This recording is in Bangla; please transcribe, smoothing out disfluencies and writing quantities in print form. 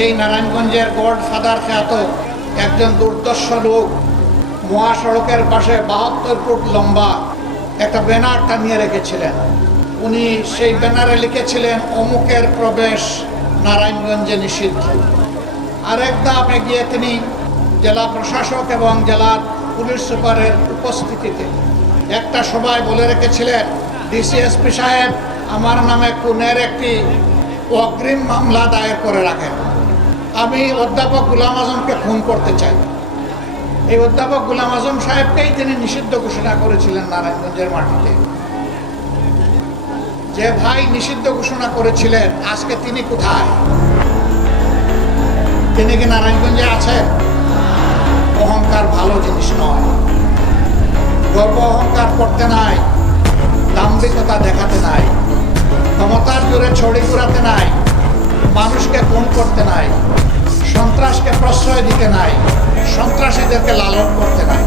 এই নারায়ণগঞ্জের গডফাদার খ্যাত একজন দুর্দর্শ লোক মহাসড়কের পাশে 72 ফুট লম্বা একটা ব্যানার টানিয়ে রেখেছিলেন। উনি সেই ব্যানারে লিখেছিলেন অমুকের প্রবেশ নারায়ণগঞ্জে নিষিদ্ধ। আরেক ধাপ এগিয়ে তিনি জেলা প্রশাসক এবং জেলার পুলিশ সুপারের উপস্থিতিতে একটা সভায় বলে রেখেছিলেন, ডিসিএসপি সাহেব, আমার নামে খুনের একটি অগ্রিম মামলা দায়ের করে রাখেন। আমি অধ্যাপক গোলাম আজমকে খুন করতে চাই। এই অধ্যাপক গোলাম আজম সাহেবকেই তিনি নিষিদ্ধ ঘোষণা করেছিলেন নারায়ণগঞ্জের মাটিতে। যে ভাই নিষিদ্ধ ঘোষণা করেছিলেন, আজকে তিনি কোথায়? তিনি কি নারায়ণগঞ্জে আছেন? অহংকার ভালো জিনিস নয়। গর্ব অহংকার করতে নাই, দাম্ভিকতা দেখাতে নাই, ক্ষমতার জোরে ছড়ি ঘুরাতে নাই, মানুষকে খুন করতে নাই, সন্ত্রাসকে প্রশ্রয় দিতে নাই, সন্ত্রাসীদেরকে লালন করতে নাই।